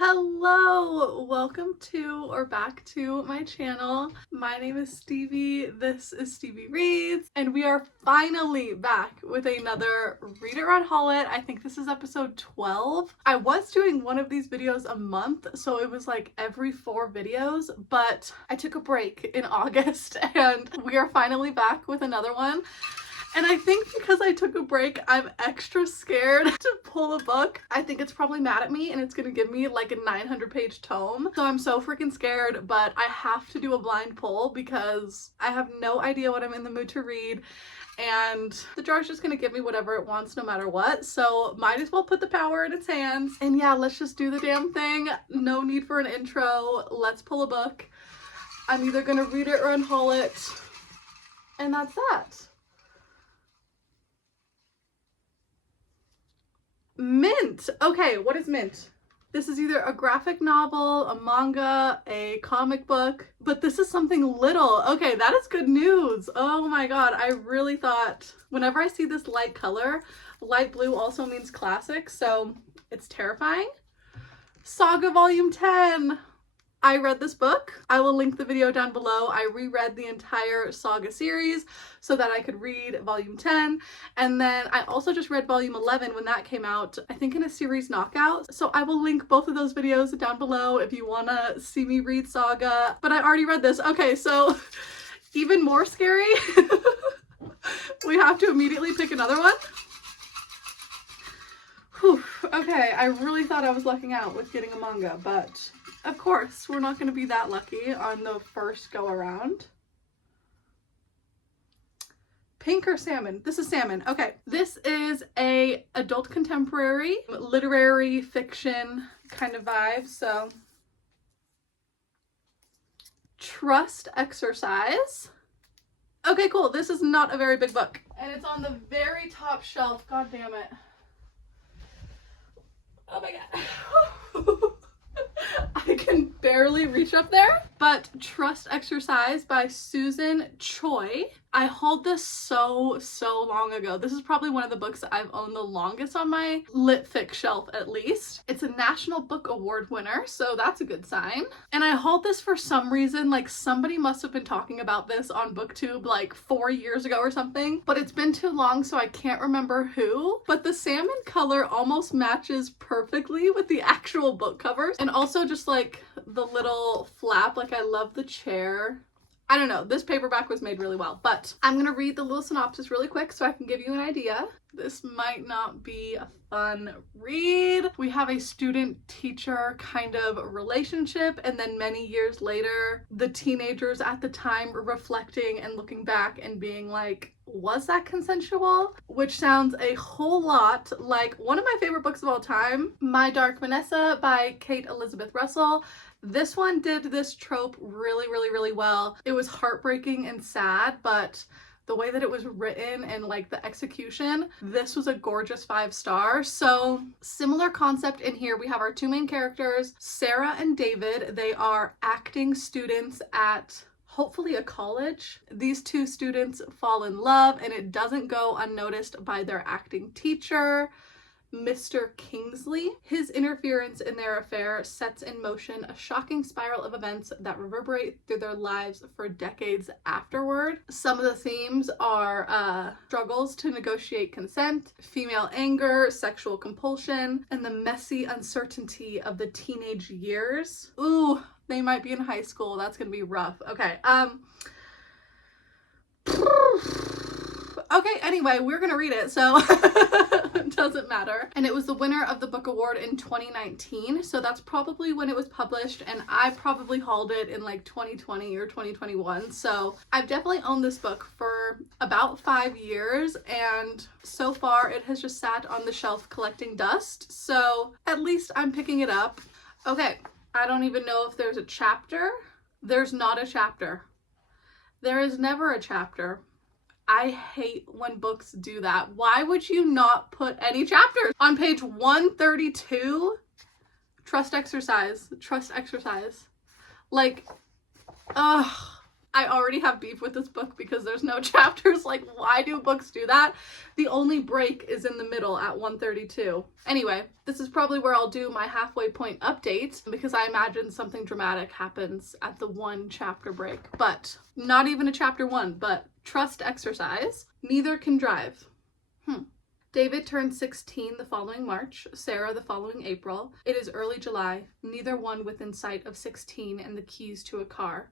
Hello, welcome to or back to my channel. My name is Stevie, this is Stevie Reads, and we are finally back with another Read It or Unhaul It. I think this is episode 12. I was doing one of these videos a month, so it was like every 4 videos, but I took a break in August and we are finally back with another one. And I think because I took a break, I'm extra scared to pull a book. I think it's probably mad at me and it's gonna give me like a 900-page tome. So I'm so freaking scared, but I have to do a blind pull because I have no idea what I'm in the mood to read. And the jar's just gonna give me whatever it wants no matter what. So might as well put the power in its hands. And yeah, let's just do the damn thing. No need for an intro. Let's pull a book. I'm either gonna read it or unhaul it. And that's that. Mint. Okay, what is mint? This is either a graphic novel, a manga, a comic book, but this is something little. Okay, that is good news. Oh my god, I really thought whenever I see this light color, light blue also means classic, so it's terrifying. Saga Volume 10. I read this book. I will link the video down below. I reread the entire Saga series so that I could read volume 10. And then I also just read volume 11 when that came out, I think in a series knockout. So I will link both of those videos down below if you want to see me read Saga. But I already read this. Okay, so even more scary. We have to immediately pick another one. Whew. Okay, I really thought I was lucking out with getting a manga, but of course, we're not going to be that lucky on the first go around. Pink or salmon? This is salmon. Okay, this is a adult contemporary, literary fiction kind of vibe, so. Trust Exercise. Okay, cool. This is not a very big book. And it's on the very top shelf. God damn it. Oh my god. I can barely reach up there. But Trust Exercise by Susan Choi. I hauled this so long ago. This is probably one of the books that I've owned the longest on my lit fic shelf, at least. It's a National Book Award winner, so that's a good sign. And I hauled this for some reason, like somebody must have been talking about this on BookTube like 4 years ago or something, but it's been too long so I can't remember who. But the salmon color almost matches perfectly with the actual book covers, and also just like the little flap, like I love the chair. I don't know, this paperback was made really well, but I'm gonna read the little synopsis really quick so I can give you an idea. This might not be a fun read. We have a student-teacher kind of relationship, and then many years later, the teenagers at the time are reflecting and looking back and being like, was that consensual? Which sounds a whole lot like one of my favorite books of all time, My Dark Vanessa by Kate Elizabeth Russell. This one did this trope really well. It was heartbreaking and sad, but the way that it was written and like the execution, this was a gorgeous 5-star. So similar concept in here. We have our 2 main characters, Sarah and David. They are acting students at hopefully a college. These 2 students fall in love and it doesn't go unnoticed by their acting teacher, Mr. Kingsley. His interference in their affair sets in motion a shocking spiral of events that reverberate through their lives for decades afterward. Some of the themes are struggles to negotiate consent, female anger, sexual compulsion, and the messy uncertainty of the teenage years. Ooh, they might be in high school. That's gonna be rough. Okay, okay, anyway, we're gonna read it, so it doesn't matter. And it was the winner of the book award in 2019, so that's probably when it was published, and I probably hauled it in like 2020 or 2021. So I've definitely owned this book for about 5 years, and so far it has just sat on the shelf collecting dust, so at least I'm picking it up. Okay, I don't even know if there's a chapter. There's not a chapter. There is never a chapter. I hate when books do that. Why would you not put any chapters? On page 132, Trust Exercise. Trust Exercise. Like, ugh. I already have beef with this book because there's no chapters. Like, why do books do that? The only break is in the middle at 132. Anyway, this is probably where I'll do my halfway point update because I imagine something dramatic happens at the 1 chapter break. But not even a chapter 1, but Trust Exercise. Neither can drive. David turned 16 the following March, Sarah the following April. It is early July, neither one within sight of 16 and the keys to a car.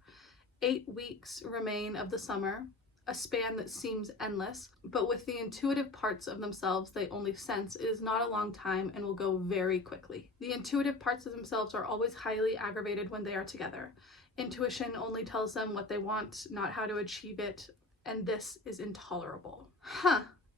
8 weeks remain of the summer, a span that seems endless, but with the intuitive parts of themselves they only sense it is not a long time and will go very quickly. The intuitive parts of themselves are always highly aggravated when they are together. Intuition only tells them what they want, not how to achieve it, and this is intolerable.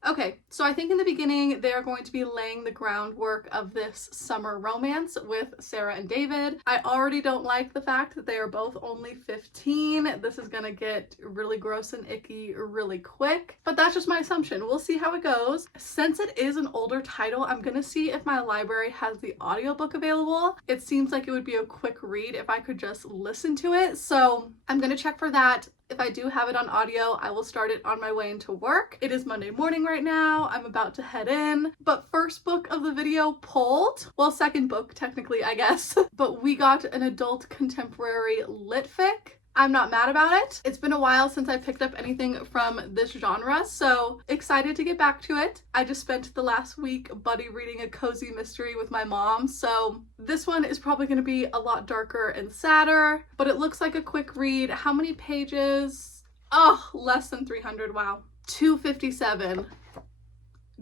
Okay, so I think in the beginning they are going to be laying the groundwork of this summer romance with Sarah and David. I already don't like the fact that they are both only 15. This is gonna get really gross and icky really quick, but that's just my assumption. We'll see how it goes. Since it is an older title, I'm gonna see if my library has the audiobook available. It seems like it would be a quick read if I could just listen to it, so I'm gonna check for that. If I do have it on audio, I will start it on my way into work. It is Monday morning right now. I'm about to head in. But first book of the video pulled. Well, second book, technically, I guess. But we got an adult contemporary lit fic. I'm not mad about it. It's been a while since I picked up anything from this genre, so excited to get back to it. I just spent the last week buddy reading a cozy mystery with my mom, so this one is probably going to be a lot darker and sadder, but it looks like a quick read. How many pages? Oh, less than 300, wow. 257.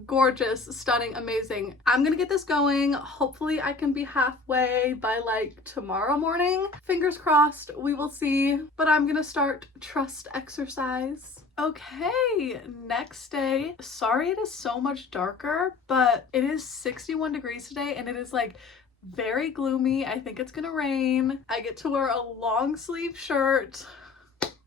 Gorgeous, stunning, amazing. I'm gonna get this going. Hopefully I can be halfway by like tomorrow morning. Fingers crossed, we will see. But I'm gonna start Trust Exercise. Okay, next day. Sorry it is so much darker, but it is 61 degrees today and it is like very gloomy. I think it's gonna rain. I get to wear a long sleeve shirt.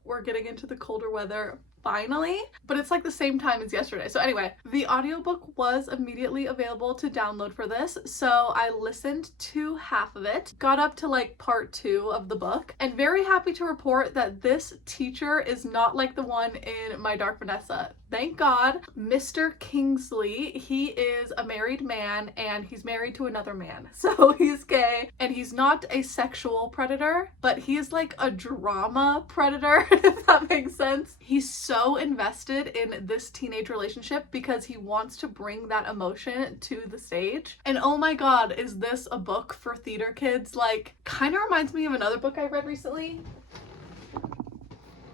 We're getting into the colder weather finally, but it's like the same time as yesterday. So anyway, the audiobook was immediately available to download for this, so I listened to half of it, got up to like part 2 of the book, and very happy to report that this teacher is not like the one in My Dark Vanessa. Thank God. Mr. Kingsley, he is a married man and he's married to another man. So he's gay and he's not a sexual predator, but he is like a drama predator, if that makes sense. He's so invested in this teenage relationship because he wants to bring that emotion to the stage. And oh my God, is this a book for theater kids? Like, kind of reminds me of another book I read recently.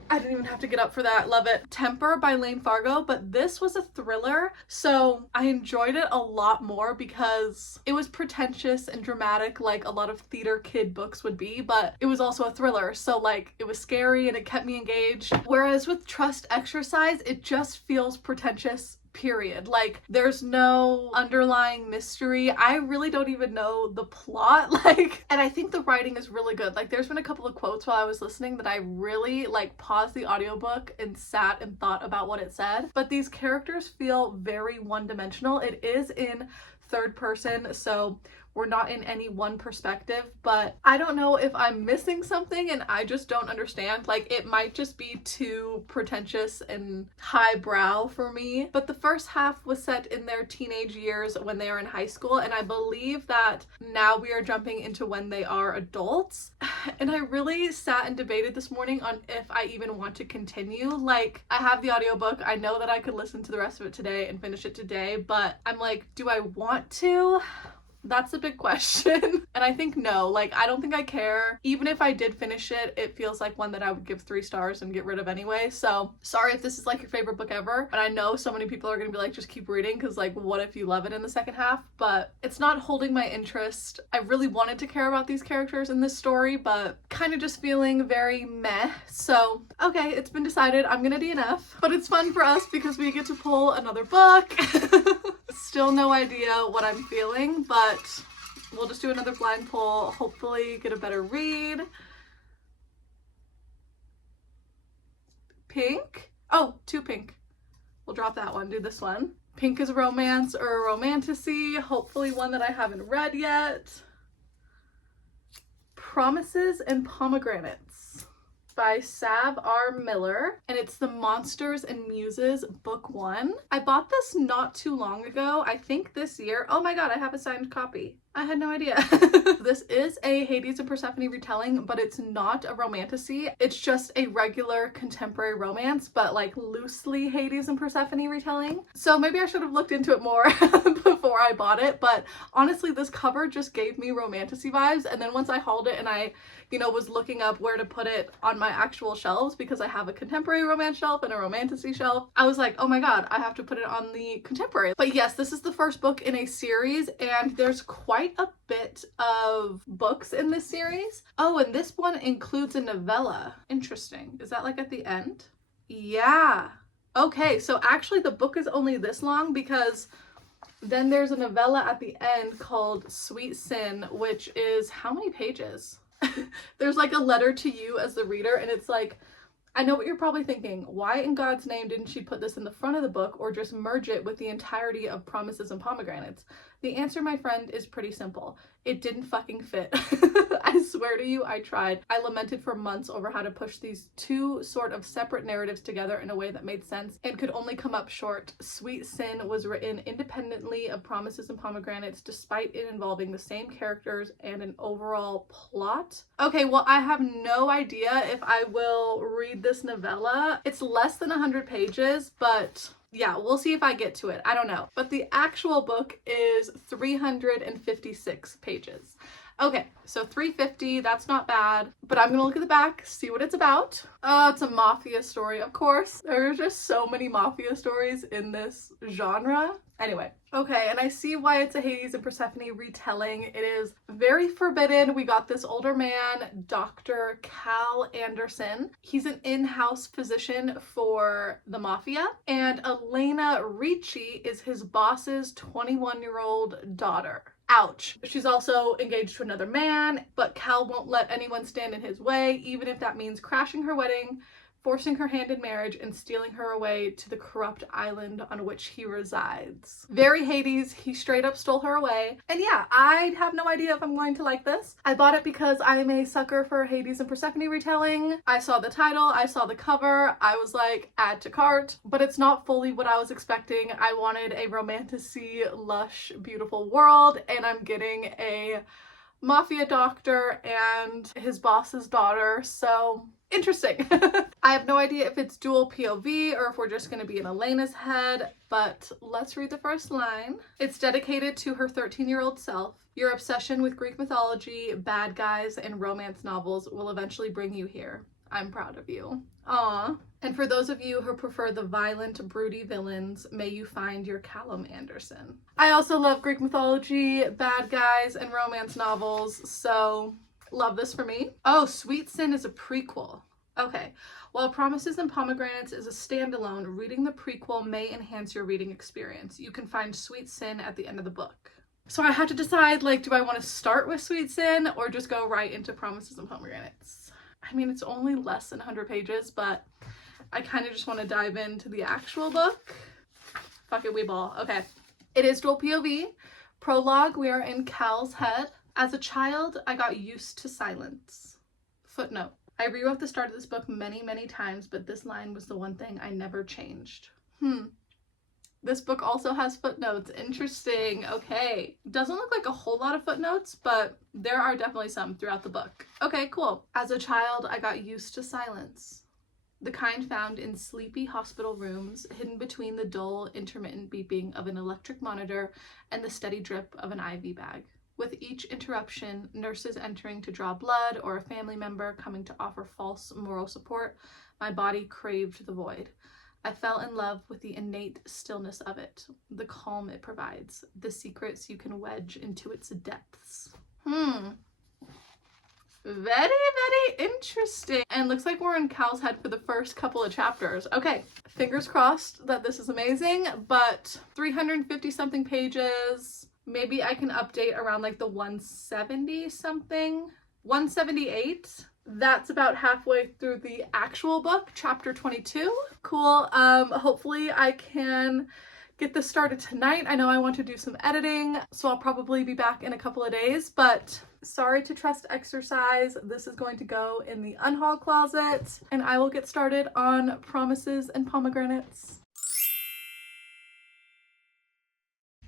I didn't even have to get up for that. Love it. Temper by Lane Fargo, but this was a thriller, so I enjoyed it a lot more because it was pretentious and dramatic like a lot of theater kid books would be, but it was also a thriller, so like it was scary and it kept me engaged. Whereas with Trust Exercise, it just feels pretentious, period. Like, there's no underlying mystery. I really don't even know the plot, like, and I think the writing is really good. Like, there's been a couple of quotes while I was listening that I really like paused the audiobook and sat and thought about what it said. But these characters feel very one-dimensional. It is in third person, so we're not in any one perspective, but I don't know if I'm missing something and I just don't understand. Like, it might just be too pretentious and highbrow for me. But the first half was set in their teenage years when they are in high school, and I believe that now we are jumping into when they are adults. And I really sat and debated this morning on if I even want to continue. Like, I have the audiobook. I know that I could listen to the rest of it today and finish it today, but I'm like, do I want to? That's a big question. And I think no, like, I don't think I care. Even if I did finish it, it feels like one that I would give 3 stars and get rid of anyway. So sorry if this is like your favorite book ever. And I know so many people are gonna be like, just keep reading, because like, what if you love it in the second half? But it's not holding my interest. I really wanted to care about these characters in this story, but kind of just feeling very meh. So okay, it's been decided. I'm gonna DNF. But it's fun for us because we get to pull another book. Still no idea what I'm feeling, but we'll just do another blind pull, hopefully get a better read. Pink? Oh, 2 pink. We'll drop that one, do this one. Pink is a romance or a romantasy, hopefully one that I haven't read yet. Promises and Pomegranates. by Sav R. Miller, and it's the Monsters and Muses book 1. I bought this not too long ago, I think this year. Oh my god, I have a signed copy. I had no idea. This is a Hades and Persephone retelling, but it's not a romantasy. It's just a regular contemporary romance, but like loosely Hades and Persephone retelling. So maybe I should have looked into it more before I bought it, but honestly, this cover just gave me romantasy vibes. And then once I hauled it and I, was looking up where to put it on my actual shelves, because I have a contemporary romance shelf and a romantasy shelf, I was like, oh my god, I have to put it on the contemporary. But yes, this is the first book in a series, and there's quite a bit of books in this series. Oh, and this one includes a novella. Interesting. Is that like at the end? Yeah. Okay, so actually the book is only this long, because then there's a novella at the end called Sweet Sin, which is how many pages? There's like a letter to you as the reader, and it's like, I know what you're probably thinking. Why in God's name didn't she put this in the front of the book or just merge it with the entirety of Promises and Pomegranates? The answer, my friend, is pretty simple. It didn't fucking fit. I swear to you, I tried. I lamented for months over how to push these two sort of separate narratives together in a way that made sense and could only come up short. Sweet Sin was written independently of Promises and Pomegranates, despite it involving the same characters and an overall plot. Okay, well, I have no idea if I will read this novella. It's less than 100 pages, but yeah, we'll see if I get to it. I don't know. But the actual book is 356 pages. Okay, so 350, that's not bad. But I'm gonna look at the back, see what it's about. Oh, it's a mafia story, of course. There's just so many mafia stories in this genre. Anyway, okay, and I see why it's a Hades and Persephone retelling. It is very forbidden. We got this older man, Dr. Cal Anderson. He's an in-house physician for the mafia, and Elena Ricci is his boss's 21-year-old daughter. Ouch. She's also engaged to another man, but Cal won't let anyone stand in his way, even if that means crashing her wedding, forcing her hand in marriage, and stealing her away to the corrupt island on which he resides. Very Hades, he straight up stole her away. And yeah, I have no idea if I'm going to like this. I bought it because I am a sucker for Hades and Persephone retelling. I saw the title, I saw the cover, I was like, add to cart, but it's not fully what I was expecting. I wanted a romantasy, lush, beautiful world, and I'm getting a mafia doctor and his boss's daughter, so interesting. I have no idea if it's dual POV or if we're just going to be in Elena's head, but let's read the first line. It's dedicated to her 13-year-old self. Your obsession with Greek mythology, bad guys, and romance novels will eventually bring you here. I'm proud of you. Aww. And for those of you who prefer the violent, broody villains, may you find your Callum Anderson. I also love Greek mythology, bad guys, and romance novels, so love this for me. Oh, Sweet Sin is a prequel. Okay. While Promises and Pomegranates is a standalone, reading the prequel may enhance your reading experience. You can find Sweet Sin at the end of the book. So I had to decide, like, do I want to start with Sweet Sin or just go right into Promises and Pomegranates? I mean, it's only less than 100 pages, but I kind of just want to dive into the actual book. Fuck it, we ball. Okay. It is dual POV. Prologue, we are in Cal's head. As a child, I got used to silence. Footnote. I rewrote the start of this book many, many times, but this line was the one thing I never changed. This book also has footnotes. Interesting. Okay. Doesn't look like a whole lot of footnotes, but there are definitely some throughout the book. Okay, cool. As a child, I got used to silence. The kind found in sleepy hospital rooms, hidden between the dull, intermittent beeping of an electric monitor and the steady drip of an IV bag. With each interruption, nurses entering to draw blood or a family member coming to offer false moral support, my body craved the void. I fell in love with the innate stillness of it, the calm it provides, the secrets you can wedge into its depths. Very, very interesting. And looks like we're in Cal's head for the first couple of chapters. Okay, fingers crossed that this is amazing, but 350 something pages. Maybe I can update around like the 170 something. 178. That's about halfway through the actual book, chapter 22. Cool. Hopefully I can get this started tonight. I know I want to do some editing, so I'll probably be back in a couple of days, but Sorry to Trust Exercise. This is going to go in the unhaul closet, and I will get started on Promises and Pomegranates.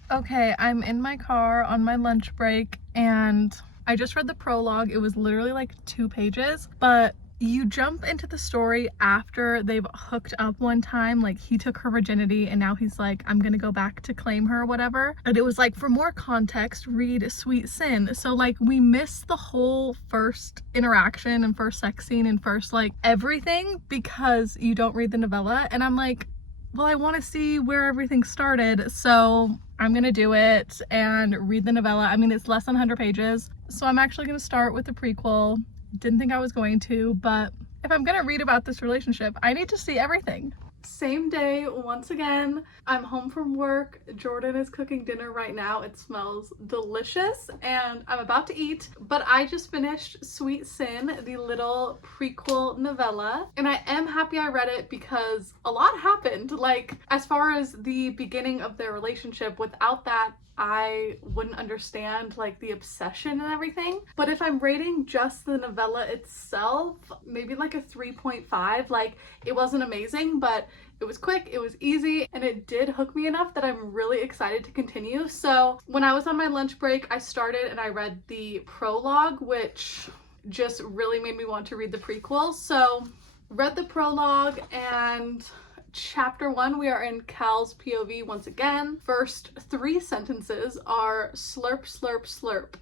Okay, I'm in my car on my lunch break, and I just read the prologue. It was literally like 2 pages, but you jump into the story after they've hooked up one time. Like, he took her virginity and now he's like, I'm gonna go back to claim her or whatever. But it was like, for more context, read Sweet Sin. So like, we missed the whole first interaction and first sex scene and first like everything because you don't read the novella. And I'm like, well, I want to see where everything started, so I'm gonna do it and read the novella. I mean, it's less than 100 pages, so I'm actually gonna start with the prequel. Didn't think I was going to, but if I'm gonna read about this relationship, I need to see everything. Same day, once again, I'm home from work. Jordan is cooking dinner right now. It smells delicious and I'm about to eat, but I just finished Sweet Sin, the little prequel novella, and I am happy I read it because a lot happened. Like, as far as the beginning of their relationship, without that, I wouldn't understand like the obsession and everything. But if I'm rating just the novella itself, maybe like a 3.5. Like, it wasn't amazing, but it was quick, it was easy, and it did hook me enough that I'm really excited to continue. So when I was on my lunch break, I started and I read the prologue, which just really made me want to read the prequel. So read the prologue, and Chapter 1, we are in Cal's POV once again. First 3 sentences are slurp, slurp, slurp.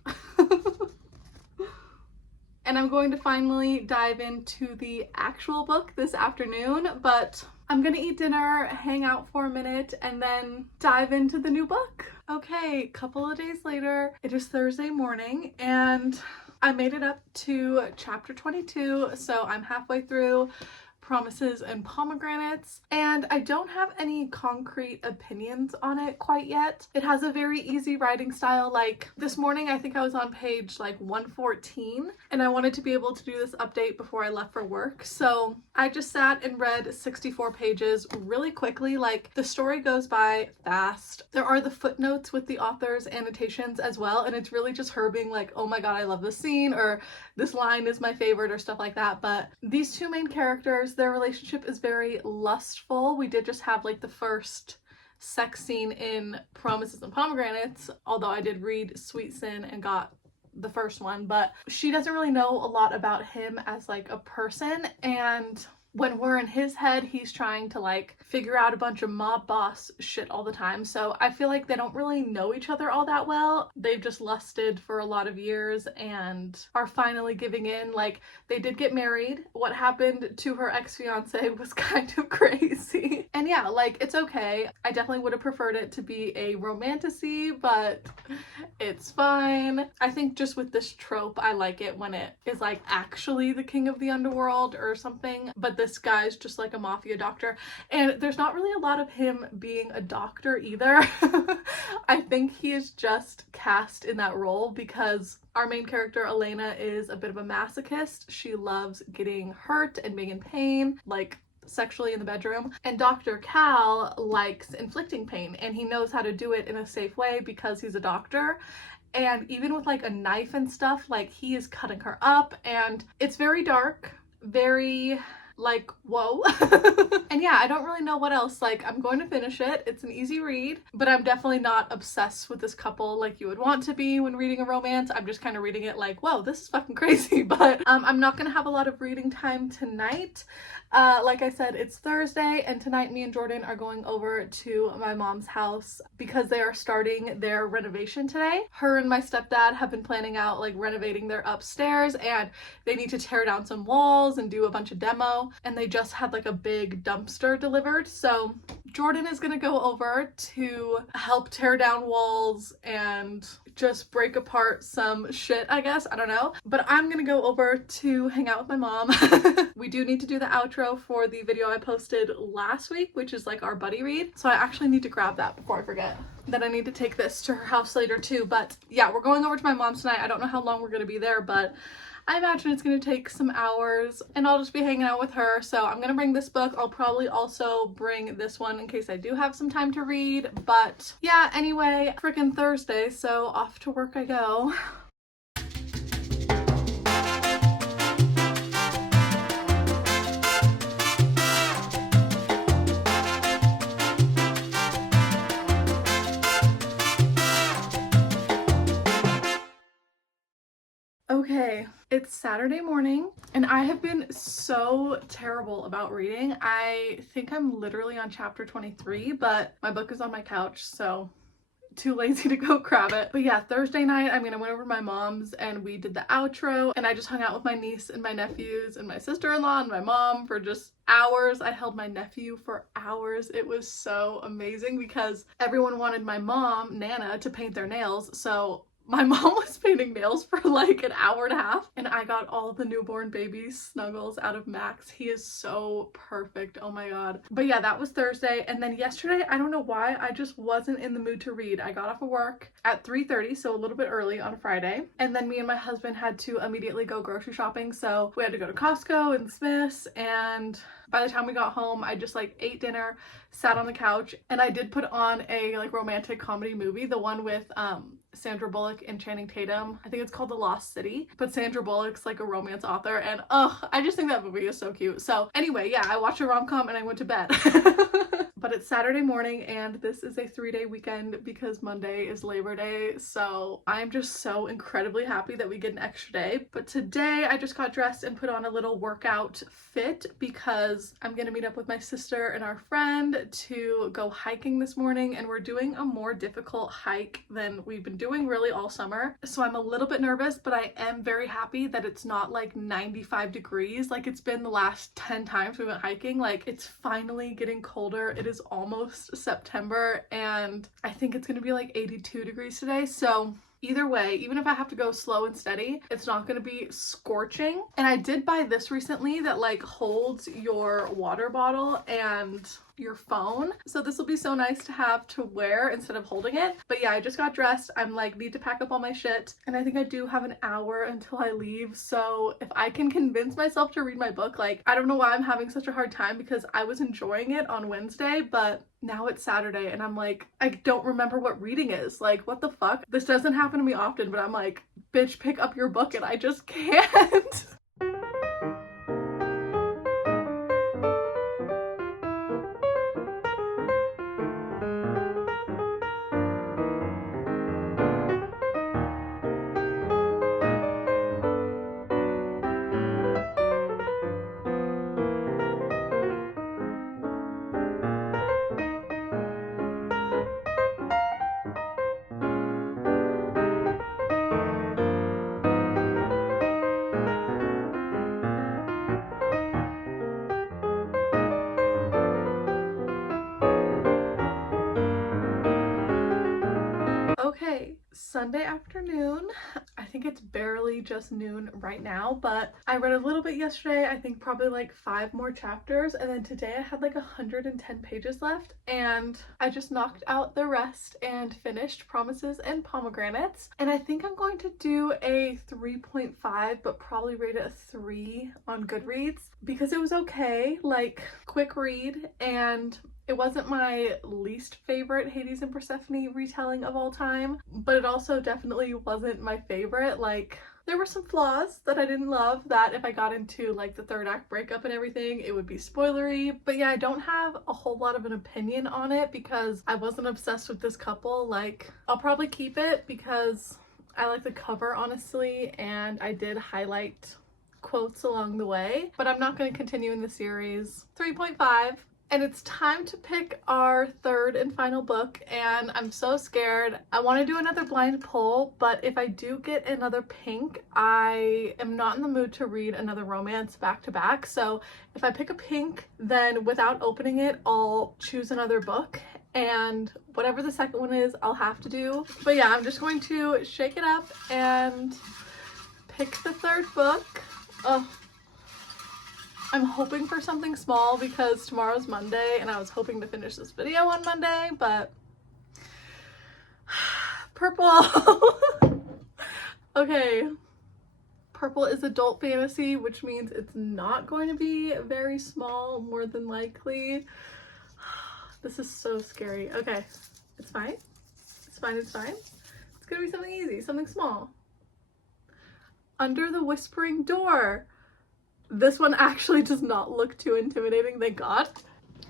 And I'm going to finally dive into the actual book this afternoon, but I'm gonna eat dinner, hang out for a minute, and then dive into the new book. Okay, couple of days later, it is Thursday morning, and I made it up to chapter 22, so I'm halfway through Promises and Pomegranates, and I don't have any concrete opinions on it quite yet. It has a very easy writing style. Like, this morning I think I was on page like 114, and I wanted to be able to do this update before I left for work, so I just sat and read 64 pages really quickly. Like, the story goes by fast. There are the footnotes with the author's annotations as well, and it's really just her being like, oh my god, I love this scene, or this line is my favorite, or stuff like that. But these 2 main characters, their relationship is very lustful. We did just have like the first sex scene in Promises and Pomegranates, although I did read Sweet Sin and got the first one, but she doesn't really know a lot about him as like a person, and when we're in his head, he's trying to like figure out a bunch of mob boss shit all the time. So I feel like they don't really know each other all that well. They've just lusted for a lot of years and are finally giving in. Like, they did get married. What happened to her ex-fiance was kind of crazy. And yeah, like, it's okay. I definitely would have preferred it to be a romantasy, but it's fine. I think just with this trope, I like it when it is like actually the king of the underworld or something, but this guy's just like a mafia doctor, and there's not really a lot of him being a doctor either. I think he is just cast in that role because our main character, Elena, is a bit of a masochist. She loves getting hurt and being in pain, like sexually in the bedroom, and Dr. Cal likes inflicting pain, and he knows how to do it in a safe way because he's a doctor. And even with like a knife and stuff, like, he is cutting her up, and it's very dark, very like, whoa. And yeah, I don't really know what else. Like, I'm going to finish it. It's an easy read, but I'm definitely not obsessed with this couple like you would want to be when reading a romance. I'm just kind of reading it like, whoa, this is fucking crazy. But I'm not gonna have a lot of reading time tonight. Like I said, it's Thursday, and tonight me and Jordan are going over to my mom's house because they are starting their renovation today. Her and my stepdad have been planning out like renovating their upstairs, and they need to tear down some walls and do a bunch of demo, and they just had like a big dumpster delivered. So Jordan is gonna go over to help tear down walls and just break apart some shit, I guess. I don't know. But I'm gonna go over to hang out with my mom. We do need to do the outro for the video I posted last week, which is like our buddy read. So I actually need to grab that before I forget. Then I need to take this to her house later too. But yeah, we're going over to my mom's tonight. I don't know how long we're gonna be there, but I imagine it's gonna take some hours, and I'll just be hanging out with her. So I'm gonna bring this book. I'll probably also bring this one in case I do have some time to read. But yeah, anyway, freaking Thursday, so off to work I go. Okay, it's Saturday morning and I have been so terrible about reading. I think I'm literally on chapter 23, but my book is on my couch, so too lazy to go grab it. But yeah, Thursday night, I went over to my mom's and we did the outro, and I just hung out with my niece and my nephews and my sister-in-law and my mom for just hours. I held my nephew for hours. It was so amazing because everyone wanted my mom, Nana, to paint their nails, so my mom was painting nails for like an hour and a half, and I got all the newborn baby snuggles out of Max. He is so perfect. Oh my god. But yeah, that was Thursday. And then yesterday, I don't know why, I just wasn't in the mood to read. I got off of work at 3:30, so a little bit early on a Friday. And then me and my husband had to immediately go grocery shopping. So we had to go to Costco and Smith's, and by the time we got home, I just like ate dinner, sat on the couch, and I did put on a like romantic comedy movie, the one with Sandra Bullock and Channing Tatum. I think it's called The Lost City, but Sandra Bullock's like a romance author, and I just think that movie is so cute. So anyway, yeah, I watched a rom-com and I went to bed. But it's Saturday morning and this is a 3-day weekend because Monday is Labor Day, so I'm just so incredibly happy that we get an extra day. But today I just got dressed and put on a little workout fit because I'm gonna meet up with my sister and our friend to go hiking this morning, and we're doing a more difficult hike than we've been doing really all summer. So I'm a little bit nervous, but I am very happy that it's not like 95 degrees like it's been the last 10 times we went hiking. Like, it's finally getting colder. It is almost September and I think it's gonna be like 82 degrees today. So either way, even if I have to go slow and steady, it's not going to be scorching. And I did buy this recently that like holds your water bottle and your phone, so this will be so nice to have to wear instead of holding it. But yeah, I just got dressed. I'm like, need to pack up all my shit, and I think I do have an hour until I leave, so if I can convince myself to read my book, like, I don't know why I'm having such a hard time because I was enjoying it on Wednesday, but now it's Saturday and I'm like, I don't remember what reading is. Like, what the fuck? This doesn't happen to me often, but I'm like, bitch, pick up your book, and I just can't. Okay, Sunday afternoon. I think it's barely just noon right now, but I read a little bit yesterday. I think probably like 5 more chapters, and then today I had like 110 pages left, and I just knocked out the rest and finished Promises and Pomegranates. And I think I'm going to do a 3.5, but probably rate it a 3 on Goodreads because it was okay, like quick read, and it wasn't my least favorite Hades and Persephone retelling of all time, but it also definitely wasn't my favorite. Like, there were some flaws that I didn't love that if I got into like the third act breakup and everything, it would be spoilery. But yeah, I don't have a whole lot of an opinion on it because I wasn't obsessed with this couple. Like, I'll probably keep it because I like the cover, honestly, and I did highlight quotes along the way, but I'm not going to continue in the series. 3.5. And it's time to pick our third and final book, and I'm so scared. I want to do another blind pull, but if I do get another pink, I am not in the mood to read another romance back to back. So if I pick a pink, then without opening it, I'll choose another book, and whatever the second one is, I'll have to do. But yeah, I'm just going to shake it up and pick the third book. Oh, I'm hoping for something small because tomorrow's Monday and I was hoping to finish this video on Monday, but purple. Okay, purple is adult fantasy, which means it's not going to be very small, more than likely. This is so scary. Okay, it's fine. It's fine, it's fine. It's gonna be something easy, something small. Under the Whispering Door. This one actually does not look too intimidating, thank God.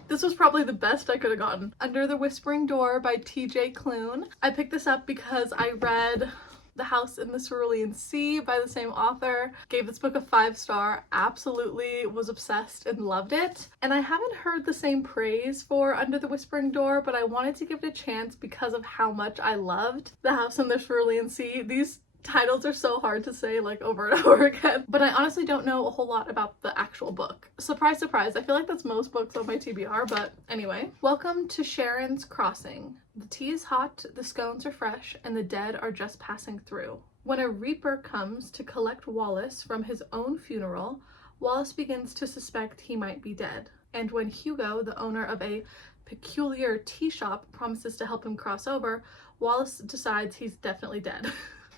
This was probably the best I could have gotten. Under the Whispering Door by TJ Klune. I picked this up because I read The House in the Cerulean Sea by the same author. Gave this book a 5-star, absolutely was obsessed and loved it. And I haven't heard the same praise for Under the Whispering Door, but I wanted to give it a chance because of how much I loved The House in the Cerulean Sea. These titles are so hard to say like over and over again, but I honestly don't know a whole lot about the actual book. Surprise, surprise. I feel like that's most books on my TBR, but anyway. Welcome to Sharon's Crossing. The tea is hot, the scones are fresh, and the dead are just passing through. When a reaper comes to collect Wallace from his own funeral, Wallace begins to suspect he might be dead. And when Hugo, the owner of a peculiar tea shop, promises to help him cross over, Wallace decides he's definitely dead.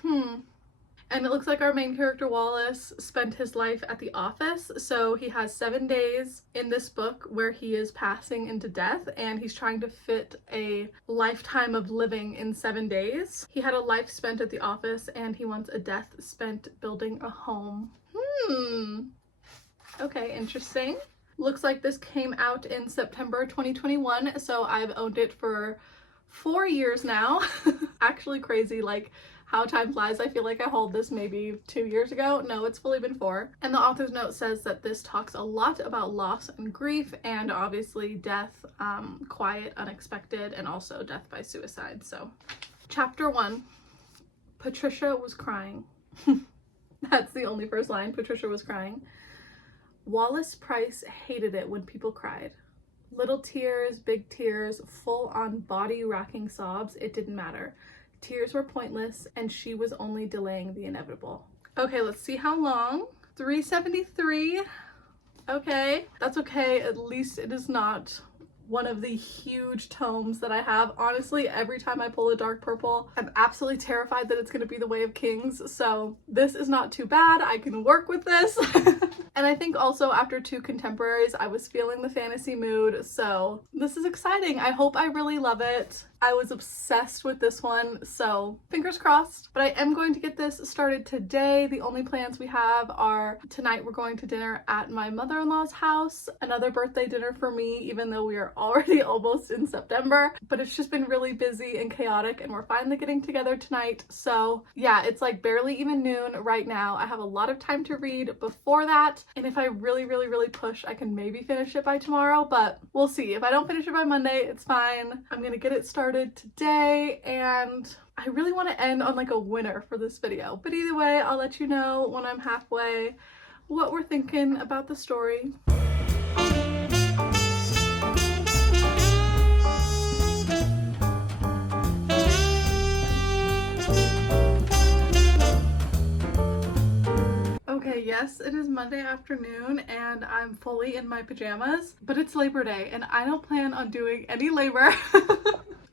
And it looks like our main character Wallace spent his life at the office, so he has 7 days in this book where he is passing into death, and he's trying to fit a lifetime of living in 7 days. He had a life spent at the office and he wants a death spent building a home. Okay, interesting. Looks like this came out in September 2021, so I've owned it for 4 years now. Actually crazy, like how time flies. I feel like I hauled this maybe 2 years ago. No, it's fully been 4. And the author's note says that this talks a lot about loss and grief, and obviously death, quiet, unexpected, and also death by suicide. So chapter 1, Patricia was crying. That's the only first line. Patricia was crying. Wallace Price hated it when people cried. Little tears, big tears, full on body racking sobs, it didn't matter. Tears were pointless, and she was only delaying the inevitable. Okay, let's see how long. 373. Okay, that's okay. At least it is not one of the huge tomes that I have. Honestly, every time I pull a dark purple, I'm absolutely terrified that it's going to be The Way of Kings. So this is not too bad. I can work with this. And I think also after 2 contemporaries, I was feeling the fantasy mood. So this is exciting. I hope I really love it. I was obsessed with this one, so fingers crossed. But I am going to get this started today. The only plans we have are tonight we're going to dinner at my mother-in-law's house, another birthday dinner for me, even though we are already almost in September. But it's just been really busy and chaotic, and we're finally getting together tonight. So yeah, it's like barely even noon right now. I have a lot of time to read before that, and if I really push, I can maybe finish it by tomorrow, but we'll see. If I don't finish it by Monday, it's fine. I'm gonna get it started today, and I really want to end on like a winner for this video. But either way, I'll let you know when I'm halfway what we're thinking about the story. Okay, yes, it is Monday afternoon and I'm fully in my pajamas, but it's Labor Day and I don't plan on doing any labor.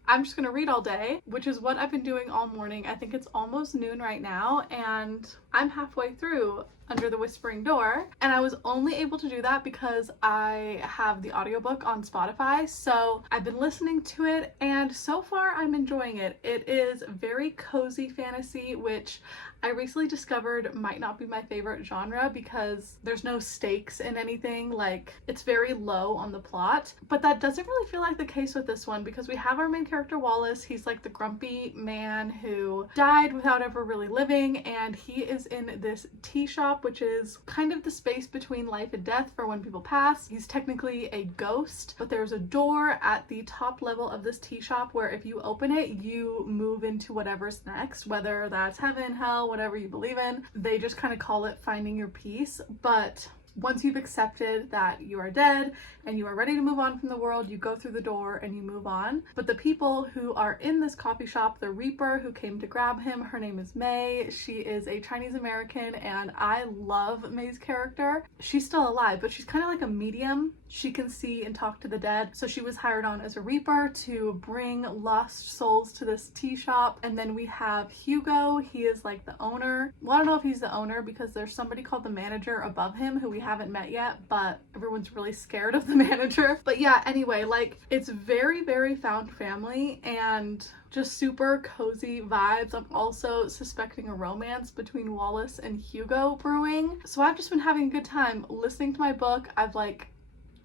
I'm just gonna read all day, which is what I've been doing all morning. I think it's almost noon right now, and I'm halfway through Under the Whispering Door, and I was only able to do that because I have the audiobook on Spotify, so I've been listening to it, and so far I'm enjoying it. It is very cozy fantasy, which I recently discovered might not be my favorite genre because there's no stakes in anything. Like, it's very low on the plot, but that doesn't really feel like the case with this one because we have our main character Wallace. He's like the grumpy man who died without ever really living, and he is in this tea shop, which is kind of the space between life and death for when people pass. He's technically a ghost, but there's a door at the top level of this tea shop where if you open it, you move into whatever's next, whether that's heaven, hell, whatever you believe in. They just kind of call it finding your peace. But once you've accepted that you are dead and you are ready to move on from the world, you go through the door and you move on. But the people who are in this coffee shop, the Reaper who came to grab him, her name is May. She is a Chinese American and I love May's character. She's still alive, but she's kind of like a medium. She can see and talk to the dead. So she was hired on as a Reaper to bring lost souls to this tea shop. And then we have Hugo. He is like the owner. Well, I don't know if he's the owner because there's somebody called the manager above him who we haven't met yet, but everyone's really scared of the manager. But yeah, anyway, like it's very found family and just super cozy vibes. I'm also suspecting a romance between Wallace and Hugo brewing. So I've just been having a good time listening to my book. I've like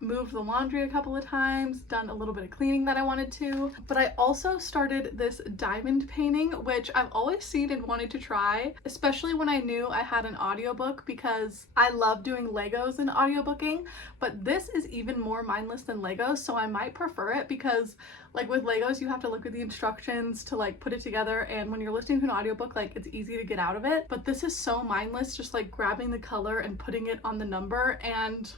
moved the laundry a couple of times, done a little bit of cleaning that I wanted to. But I also started this diamond painting, which I've always seen and wanted to try, especially when I knew I had an audiobook, because I love doing Legos and audiobooking, but this is even more mindless than Legos, so I might prefer it because like with Legos, you have to look at the instructions to like put it together, and when you're listening to an audiobook, like it's easy to get out of it. But this is so mindless, just like grabbing the color and putting it on the number, and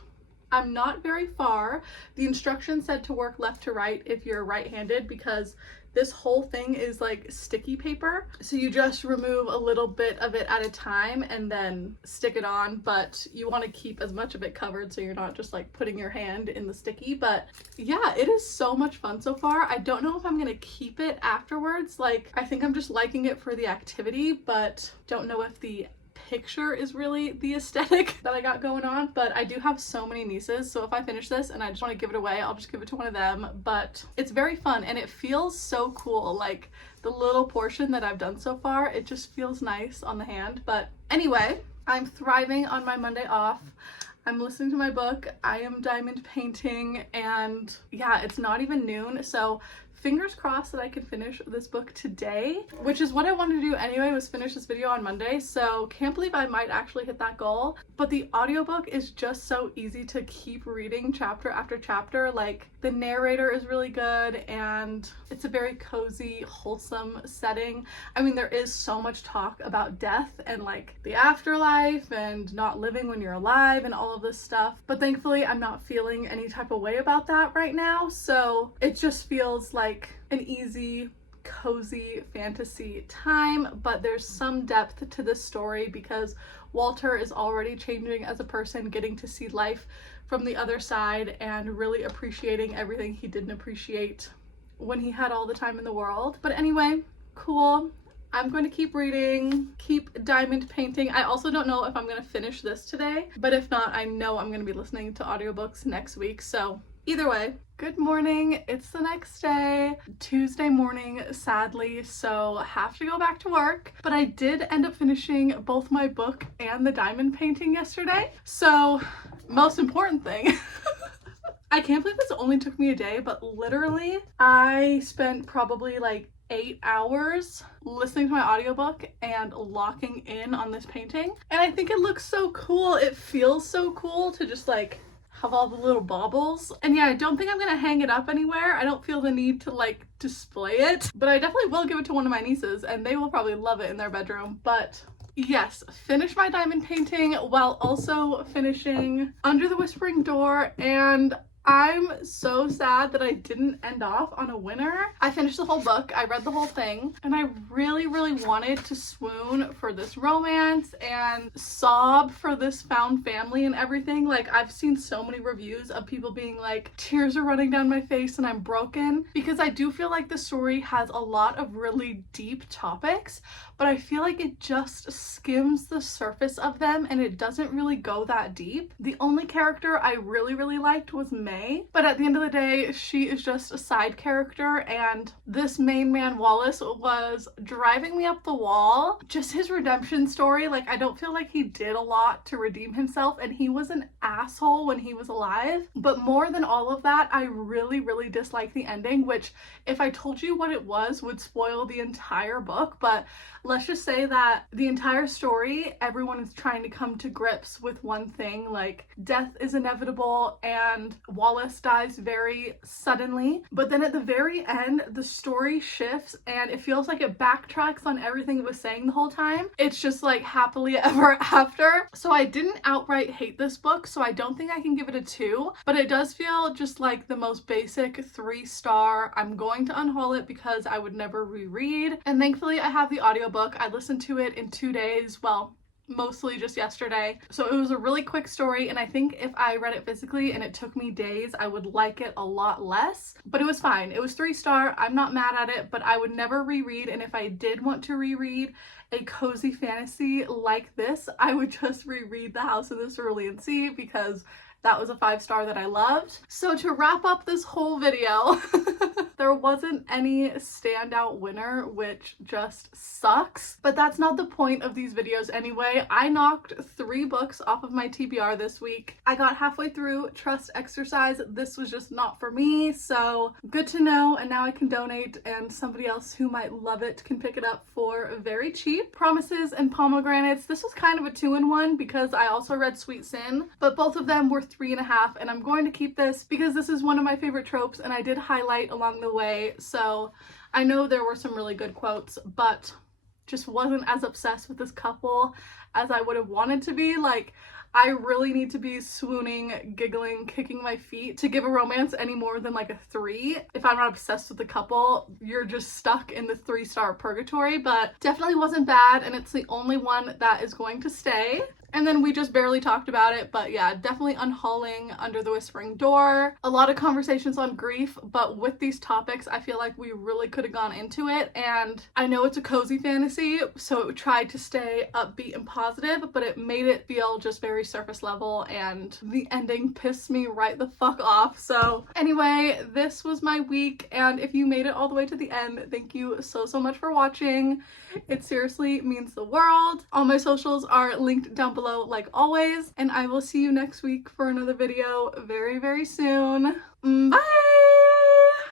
I'm not very far. The instructions said to work left to right if you're right-handed, because this whole thing is like sticky paper. So you just remove a little bit of it at a time and then stick it on, but you want to keep as much of it covered so you're not just like putting your hand in the sticky. But yeah, it is so much fun so far. I don't know if I'm gonna keep it afterwards. Like, I think I'm just liking it for the activity, but don't know if the picture is really the aesthetic that I got going on. But I do have so many nieces, so if I finish this and I just want to give it away, I'll just give it to one of them. But it's very fun and it feels so cool. Like the little portion that I've done so far, it just feels nice on the hand. But anyway, I'm thriving on my Monday off. I'm listening to my book, I am diamond painting, and yeah, it's not even noon, so fingers crossed that I can finish this book today, which is what I wanted to do anyway, was finish this video on Monday. So can't believe I might actually hit that goal. But the audiobook is just so easy to keep reading chapter after chapter. Like the narrator is really good and it's a very cozy, wholesome setting. I mean, there is so much talk about death and like the afterlife and not living when you're alive and all of this stuff. But thankfully I'm not feeling any type of way about that right now. So it just feels like an easy, cozy fantasy time, but there's some depth to this story because Walter is already changing as a person, getting to see life from the other side and really appreciating everything he didn't appreciate when he had all the time in the world. But anyway, cool. I'm going to keep reading, keep diamond painting. I also don't know if I'm going to finish this today, but if not, I know I'm going to be listening to audiobooks next week. So either way, good morning. It's the next day, Tuesday morning, sadly, so have to go back to work. But I did end up finishing both my book and the diamond painting yesterday. So most important thing, I can't believe this only took me a day, but literally I spent probably like 8 hours listening to my audiobook and locking in on this painting. And I think it looks so cool. It feels so cool to just like have all the little baubles. And yeah, I don't think I'm gonna hang it up anywhere. I don't feel the need to like display it, but I definitely will give it to one of my nieces and they will probably love it in their bedroom. But yes, finish my diamond painting while also finishing Under the Whispering Door, and I'm so sad that I didn't end off on a winner. I finished the whole book, I read the whole thing, and I really, really wanted to swoon for this romance and sob for this found family and everything. Like, I've seen so many reviews of people being like, tears are running down my face and I'm broken, because I do feel like the story has a lot of really deep topics, but I feel like it just skims the surface of them and it doesn't really go that deep. The only character I really, really liked was May, but at the end of the day, she is just a side character, and this main man, Wallace, was driving me up the wall. Just his redemption story, like, I don't feel like he did a lot to redeem himself, and he was an asshole when he was alive. But more than all of that, I really, really dislike the ending, which if I told you what it was would spoil the entire book. But let's just say that the entire story, everyone is trying to come to grips with one thing, like death is inevitable and Wallace dies very suddenly. But then at the very end, the story shifts and it feels like it backtracks on everything it was saying the whole time. It's just like happily ever after. So I didn't outright hate this book, so I don't think I can give it a 2, but it does feel just like the most basic 3-star. I'm going to unhaul it because I would never reread, and thankfully I have the audiobook. I listened to it in 2 days, well, mostly just yesterday. So it was a really quick story, and I think if I read it physically and it took me days, I would like it a lot less, but it was fine. It was 3-star. I'm not mad at it, but I would never reread, and if I did want to reread a cozy fantasy like this, I would just reread The House of the Cerulean Sea, because That was a 5-star that I loved. So to wrap up this whole video, there wasn't any standout winner, which just sucks. But that's not the point of these videos anyway. I knocked 3 books off of my TBR this week. I got halfway through Trust Exercise. This was just not for me, so good to know, and now I can donate and somebody else who might love it can pick it up for very cheap. Promises and Pomegranates. This was kind of a 2-in-1 because I also read Sweet Sin, but both of them were 3.5, and I'm going to keep this because this is one of my favorite tropes and I did highlight along the way, so I know there were some really good quotes, but just wasn't as obsessed with this couple as I would have wanted to be. Like, I really need to be swooning, giggling, kicking my feet to give a romance any more than like a 3. If I'm not obsessed with the couple, you're just stuck in the 3-star purgatory, but definitely wasn't bad, and it's the only one that is going to stay. And then we just barely talked about it, but yeah, definitely unhauling Under the Whispering Door. A lot of conversations on grief, but with these topics, I feel like we really could have gone into it. And I know it's a cozy fantasy, so it tried to stay upbeat and positive, but it made it feel just very surface level, and the ending pissed me right the fuck off. So anyway, this was my week, and if you made it all the way to the end, thank you so much for watching. It seriously means the world. All my socials are linked down below like always, and I will see you next week for another video very soon. Bye!